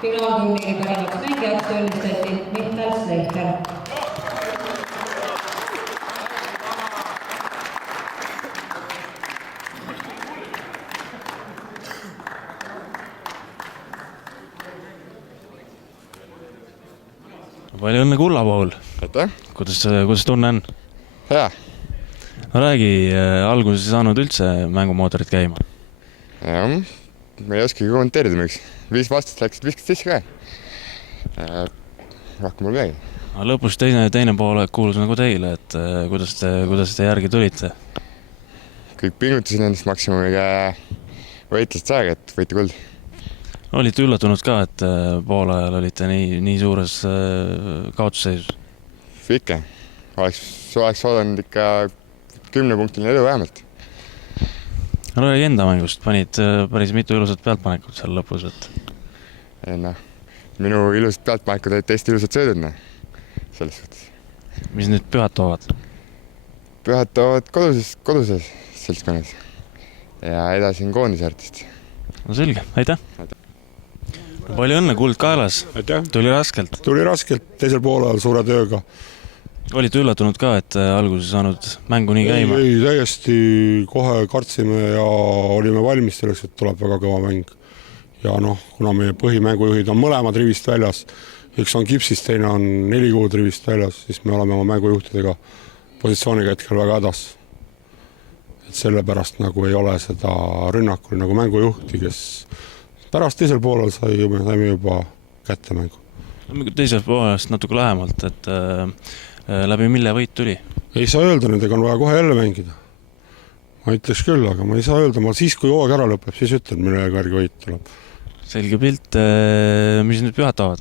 Finaalturniiri parimaks mängijaks tunnistati Mihkel Sleicher. Palju õnne kulla puhul. Aitäh. Kuidas tunne on? Hea. No räägi, alguses ei saanud üldse mängumootorid käima. Jah, me ei oskagi kommenteerida miks. 5 vastust läksid viskad sisse ka. Rohkem mul käi. Lõpus teine poole kuulus nagu teile, et kuidas te järgi tulite? Kõik pingutusin endast maksimumiga võitlesid aega, et võiti kuld. Olite üllatunud ka, et poole ajal olite nii suures kaotusseisus? Ikka. Oleks oodanud ikka 10-punktiline edu vähemalt. No räägi enda mängust, panid päris mitu ilusat pealtpanekut seal lõpus. Minu ilusad pealtpanekud olid teist ilusad söödud. Selles suhtes. Mis nüüd pühad toovad? Pühad toovad koduses seltskonnas ja edasi on koondisartist. No selge, aitäh! Palju õnne, kuld kaelas. Aitäh. Tuli raskelt. Tuli raskelt, teisel poolel suure tööga. Olite üllatunud ka, et alguses saanud mängu nii käima? Ei, täiesti kohe kartsime ja olime valmis selleks, et tuleb väga kõva mäng. Ja kuna meie põhimängujuhid on mõlemad rivist väljas, üks on kipsist, teine on 4 kuud rivist väljas, siis me oleme oma mängujuhtidega positsiooniga hetkel väga hädas. Et sellepärast nagu ei ole seda rünnakul nagu mängujuhti, kes pärast teisel poolel saime juba kätte mängu. Teisel poolest natuke lähemalt, et läbi mille võit tuli? Ei saa öelda, nendega on vaja kohe jälle mängida. Ma ütleks küll, aga ma ei saa öelda. Ma siis, kui hooaeg ära lõpeb, siis ütlen, millega järgi võit tuleb. Selge pilt. Mis nüüd pühad toovad?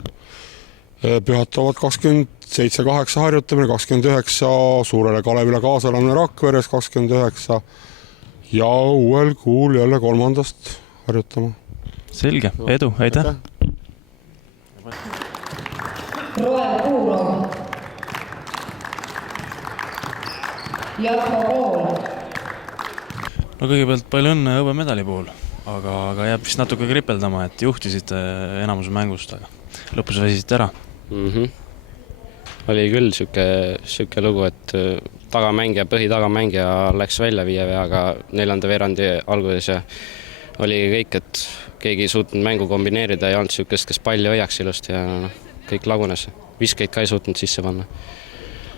Pühad toovad 27-8 harjutamine, 29 suurele Kalevile kaasalamine Rakveres, 29 ja uuel kuul jälle 3. harjutama. Selge, edu, aitäh! Roel Kuurov. Jakko Kool. No kõigepealt palju õnne hõbemedali puhul, aga jääb vist natuke kripeldama, et juhtisite enamuse mängust, aga lõpus väsisite ära. Oli küll siuke lugu, et põhitagamängija läks välja 5 veaga 4. veerandi alguses ja oli kõik, et keegi ei suutnud mängu kombineerida ja olnud siukest, kes palli hoiaks ilusti ja kõik lagunes. Viskeid ka ei suutnud sisse panna.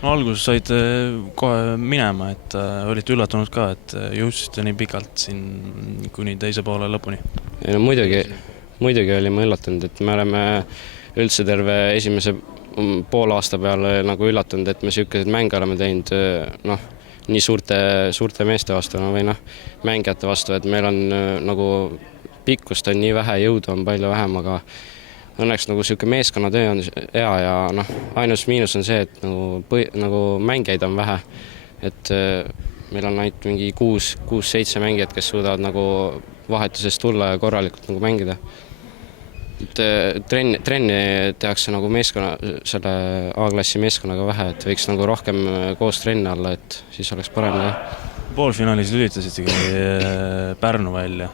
No alguses saite kohe minema, et olite üllatunud ka, et juhtisite nii pikalt siin kuni teise poole lõpuni. No, muidugi olime üllatunud, et me oleme üldse terve esimese poole aasta peale nagu üllatunud, et me siukeseid mänge oleme teinud nii suurte meeste vastu või mängijate vastu, et meil on nagu pikkust on nii vähe, jõudu on palju vähem, aga õnneks nagu siuke meeskonnatöö on hea ja ainus miinus on see, et nagu mängijaid on vähe, et meil on ainult mingi 6-7 mängijad, kes suudavad nagu vahetusest tulla ja korralikult nagu mängida. Trenni tehakse nagu selle A-klassi meeskonnaga vähe, et võiks nagu rohkem koos trenni olla, et siis oleks parem. Poolfinaalis lülitasitegi Pärnu välja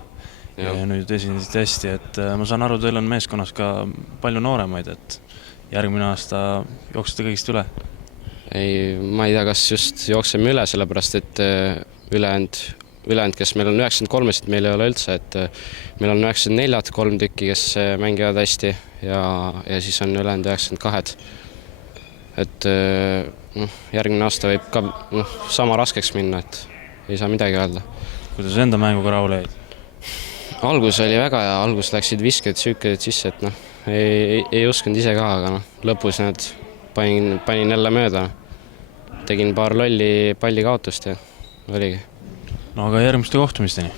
ja nüüd esinesite hästi, et ma saan aru, teil on meeskonnas ka palju nooremaid, et järgmine aasta jooksite kõigist üle? Ei, ma ei tea, kas just jookseme üle, sellepärast, et ülejäänud, kes meil on 93-sid, meil ei ole üldse, et meil on 94-d 3 tükki, kes mängivad hästi ja siis on ülejäänud 92. Et järgmine aasta võib ka sama raskeks minna, et ei saa midagi öelda. Kuidas enda mänguga rahule jäid? Algus oli väga ja algus läksid visked süüked sisse, et ei uskunud ise ka, aga lõpus panin jälle mööda. Tegin paar lolli pallikaotust ja oligi. No aga järgmiste kohtumisteni!